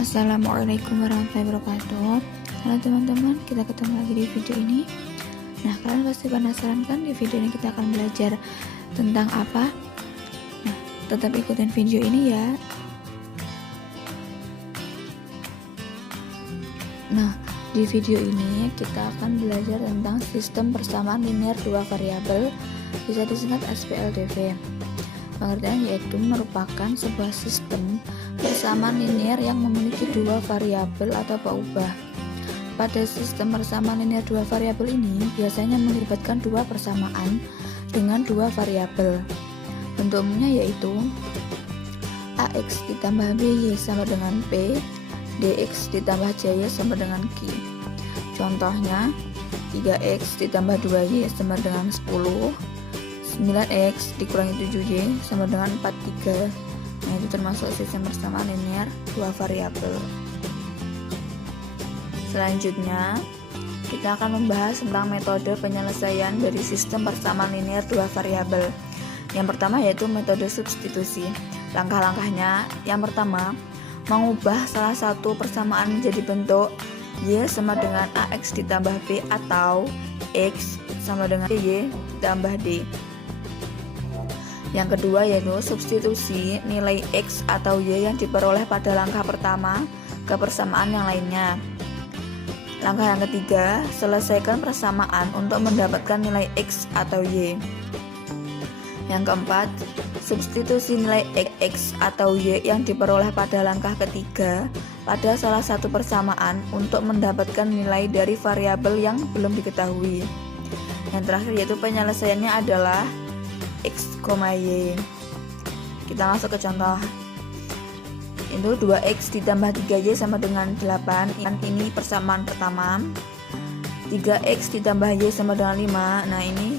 Assalamualaikum warahmatullahi wabarakatuh. Halo teman-teman, kita ketemu lagi di video ini. Nah, kalian pasti penasaran kan di video ini kita akan belajar tentang apa? Nah, tetap ikutin video ini ya. Nah, di video ini kita akan belajar tentang sistem persamaan linear dua variabel, bisa disingkat SPLDV. Pengertian yaitu merupakan sebuah sistem persamaan linear yang memiliki dua variabel atau peubah. Pada sistem persamaan linear dua variabel ini biasanya melibatkan dua persamaan dengan dua variabel. Bentuknya yaitu AX ditambah BY sama dengan P, DX ditambah JY sama dengan Q. Contohnya 3X ditambah 2Y sama dengan 10, 9X dikurangi 7Y sama dengan 43. Nah, itu termasuk sistem persamaan linear dua variabel. Selanjutnya, kita akan membahas tentang metode penyelesaian dari sistem persamaan linear dua variabel. Yang pertama yaitu metode substitusi. Langkah-langkahnya, yang pertama, mengubah salah satu persamaan menjadi bentuk Y sama dengan AX ditambah B atau X sama dengan Y ditambah D. Yang kedua yaitu substitusi nilai X atau Y yang diperoleh pada langkah pertama ke persamaan yang lainnya. Langkah yang ketiga, selesaikan persamaan untuk mendapatkan nilai X atau Y. Yang keempat, substitusi nilai X atau Y yang diperoleh pada langkah ketiga pada salah satu persamaan untuk mendapatkan nilai dari variabel yang belum diketahui. Yang terakhir yaitu penyelesaiannya adalah X, Y. Kita masuk ke contoh. Itu 2X ditambah 3Y sama dengan 8. Ini persamaan pertama. 3X ditambah Y sama dengan 5. Nah, ini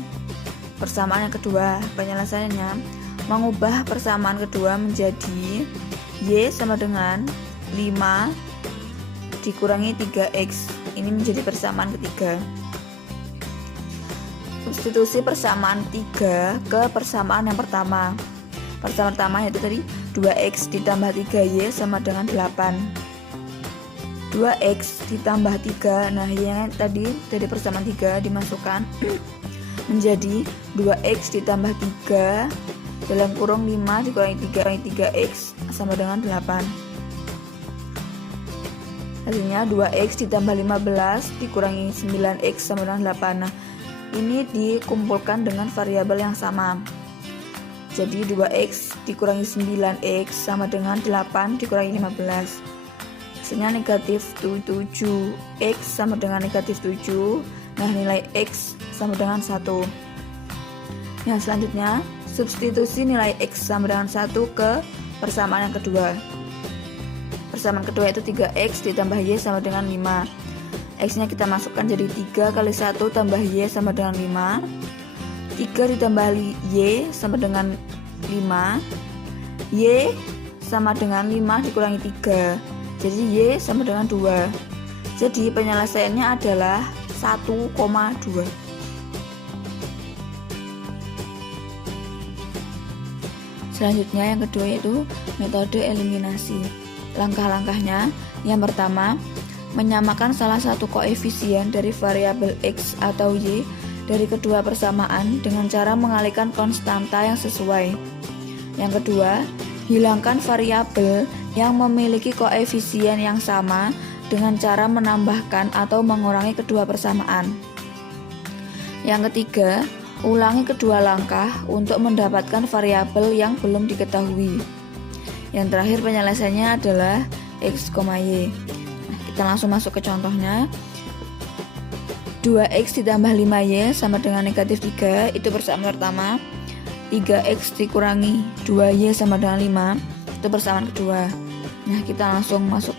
persamaan yang kedua. Penyelesaiannya mengubah persamaan kedua menjadi Y sama dengan 5 dikurangi 3X. Ini menjadi persamaan ketiga. Substitusi persamaan 3 ke persamaan yang pertama. Persamaan pertama yaitu tadi 2X ditambah 3Y sama dengan 8. 2X ditambah 3. Nah, yang tadi dari persamaan 3 dimasukkan menjadi 2X ditambah 3 dalam kurung 5 dikurangi 3X sama dengan 8. Hasilnya 2X ditambah 15 dikurangi 9X sama dengan 8. Nah, ini dikumpulkan dengan variabel yang sama. Jadi 2X dikurangi 9X sama dengan 8 dikurangi 15. Hasilnya negatif 7X sama dengan negatif 7. Nah, nilai X sama dengan 1. Yang selanjutnya, substitusi nilai X sama dengan 1 ke persamaan yang kedua. Persamaan kedua itu 3X ditambah Y sama dengan 5. X-nya kita masukkan jadi 3 kali 1 tambah Y sama dengan 5. 3 ditambah Y sama dengan 5. Y sama dengan 5 dikurangi 3. Jadi Y sama dengan 2. Jadi penyelesaiannya adalah 1,2. Selanjutnya yang kedua yaitu metode eliminasi. Langkah-langkahnya, yang pertama, menyamakan salah satu koefisien dari variabel X atau Y dari kedua persamaan dengan cara mengalihkan konstanta yang sesuai. Yang kedua, hilangkan variabel yang memiliki koefisien yang sama dengan cara menambahkan atau mengurangi kedua persamaan. Yang ketiga, ulangi kedua langkah untuk mendapatkan variabel yang belum diketahui. Yang terakhir penyelesaiannya adalah X, Y. Kita langsung masuk ke contohnya. 2X ditambah 5Y sama dengan negatif 3. Itu persamaan pertama. 3X dikurangi 2Y sama dengan 5. Itu persamaan kedua. Nah, kita langsung masuk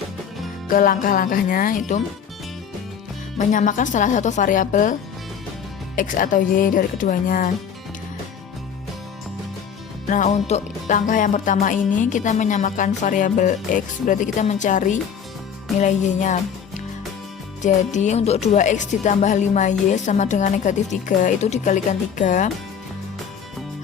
ke langkah-langkahnya. Itu menyamakan salah satu variabel X atau Y dari keduanya. Nah, untuk langkah yang pertama ini kita menyamakan variabel X, berarti kita mencari nilai Y-nya. Jadi untuk 2X ditambah 5Y sama dengan negatif 3 itu dikalikan 3.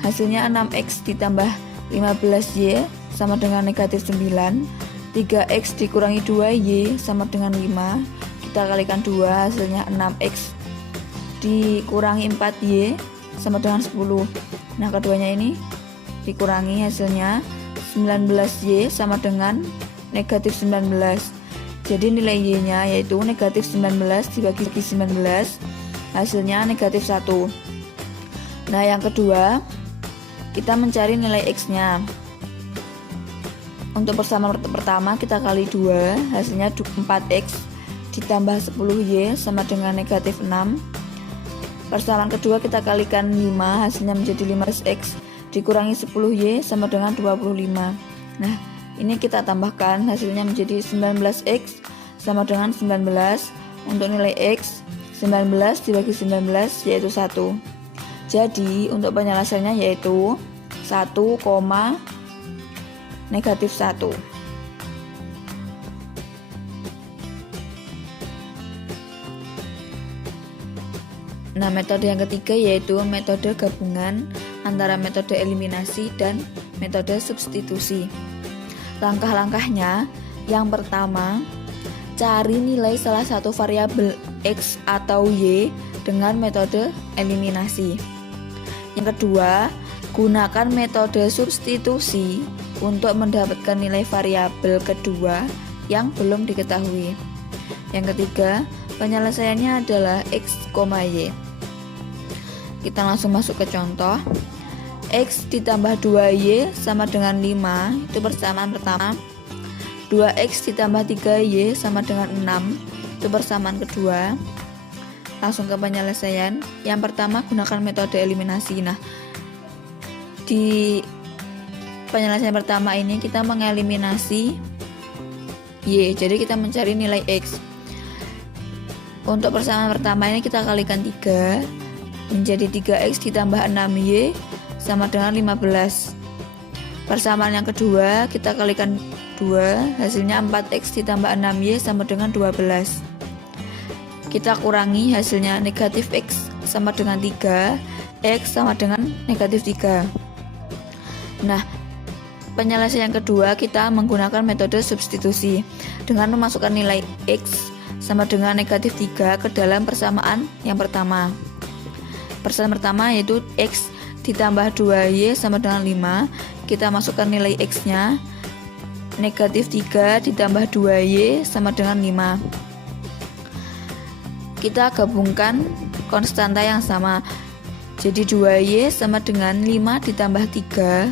Hasilnya 6X ditambah 15Y sama dengan negatif 9. 3x dikurangi 2y sama dengan 5. Kita kalikan 2, hasilnya 6x dikurangi 4y sama dengan 10. Nah, keduanya ini dikurangi, hasilnya 19y sama dengan negatif 19. Jadi nilai y-nya yaitu negatif 19 dibagi 19, hasilnya negatif 1. Nah, yang kedua, kita mencari nilai x-nya. Untuk persamaan pertama kita kali 2, hasilnya 4x ditambah 10y sama dengan negatif 6. Persamaan kedua kita kalikan 5, hasilnya menjadi 15x dikurangi 10y sama dengan 25. Nah, ini kita tambahkan, hasilnya menjadi 19x sama dengan 19. Untuk nilai x, 19 dibagi 19 yaitu 1. Jadi untuk penyelesaiannya yaitu 1, negatif 1. Nah, metode yang ketiga yaitu metode gabungan antara metode eliminasi dan metode substitusi. Langkah-langkahnya, yang pertama, cari nilai salah satu variabel x atau y dengan metode eliminasi. Yang kedua, gunakan metode substitusi untuk mendapatkan nilai variabel kedua yang belum diketahui. Yang ketiga, penyelesaiannya adalah x, y. Kita langsung masuk ke contoh. X ditambah 2y sama dengan 5, itu persamaan pertama. 2x ditambah 3y sama dengan 6, itu persamaan kedua. Langsung ke penyelesaian. Yang pertama, gunakan metode eliminasi. Nah, di penyelesaian pertama ini kita mengeliminasi y, jadi kita mencari nilai x. Untuk persamaan pertama ini kita kalikan 3, menjadi 3x ditambah 6y sama dengan 15. Persamaan yang kedua kita kalikan 2, hasilnya 4x ditambah 6y sama dengan 12. Kita kurangi, hasilnya negatif x sama dengan 3, x sama dengan negatif 3. Nah, penyelesaian kedua kita menggunakan metode substitusi dengan memasukkan nilai x sama dengan negatif 3 ke dalam persamaan yang pertama. Persamaan pertama yaitu x ditambah 2y sama dengan 5. Kita masukkan nilai x-nya, negatif 3 ditambah 2y sama dengan 5. Kita gabungkan konstanta yang sama. Jadi 2y sama dengan 5 ditambah 3,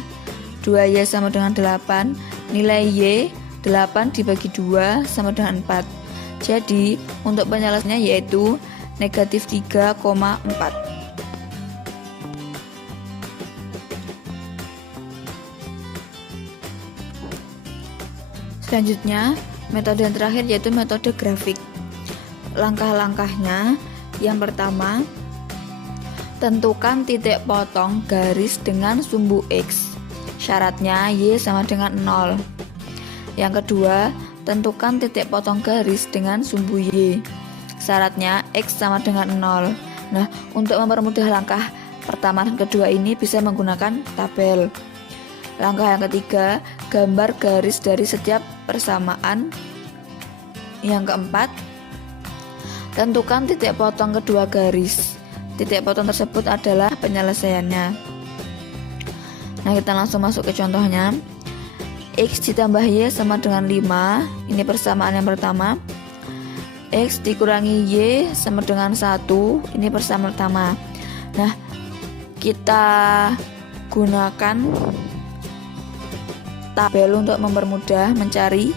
2y sama dengan 8. Nilai y 8 dibagi 2 sama dengan 4. Jadi untuk penyelesaiannya yaitu negatif 3,4. Selanjutnya, metode yang terakhir yaitu metode grafik. Langkah-langkahnya, yang pertama, tentukan titik potong garis dengan sumbu x. Syaratnya y sama dengan 0. Yang kedua, tentukan titik potong garis dengan sumbu y. Syaratnya x sama dengan 0. Nah, untuk mempermudah langkah pertama dan kedua ini bisa menggunakan tabel. Langkah yang ketiga, gambar garis dari setiap persamaan. Yang keempat, tentukan titik potong kedua garis. Titik potong tersebut adalah penyelesaiannya. Nah, kita langsung masuk ke contohnya. X ditambah y sama dengan 5. Ini persamaan yang pertama. X dikurangi y sama dengan 1. Ini persamaan pertama. Nah, kita gunakan tabel untuk mempermudah mencari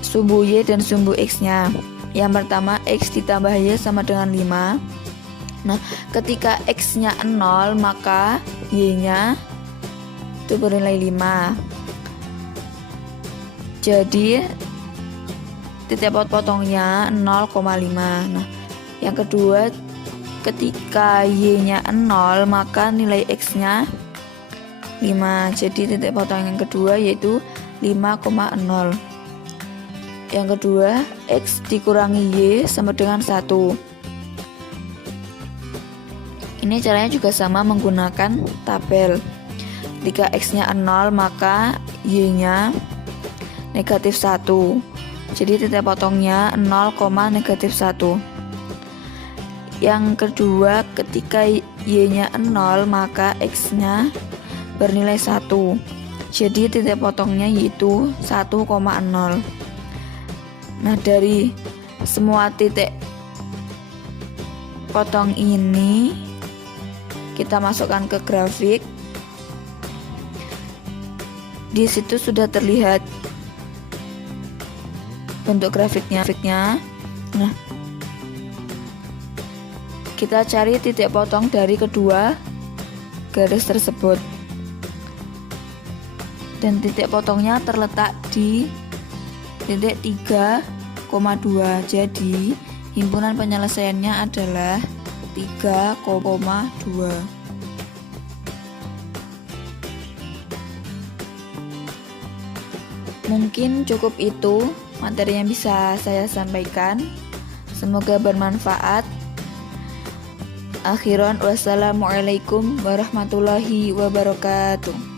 sumbu y dan sumbu x-nya. Yang pertama, x ditambah y sama dengan 5. Nah, ketika x-nya 0, maka y-nya itu bernilai 5. Jadi titik potongnya 0,5. Nah, yang kedua, ketika y-nya 0, maka nilai x-nya 5. Jadi titik potong yang kedua yaitu 5,0. Yang kedua, x dikurangi y sama dengan 1. Ini caranya juga sama menggunakan tabel. Ketika x-nya 0, maka y-nya negatif 1. Jadi titik potongnya 0,-1. Yang kedua, ketika Y-nya 0 maka X-nya bernilai 1. Jadi titik potongnya yaitu 1,0. Nah, dari semua titik potong ini kita masukkan ke grafik. Di situ sudah terlihat bentuk grafiknya. Nah, kita cari titik potong dari kedua garis tersebut. Dan titik potongnya terletak di titik 3,2. Jadi himpunan penyelesaiannya adalah 3,2. Mungkin cukup itu materi yang bisa saya sampaikan. Semoga bermanfaat. Akhiran, wassalamualaikum warahmatullahi wabarakatuh.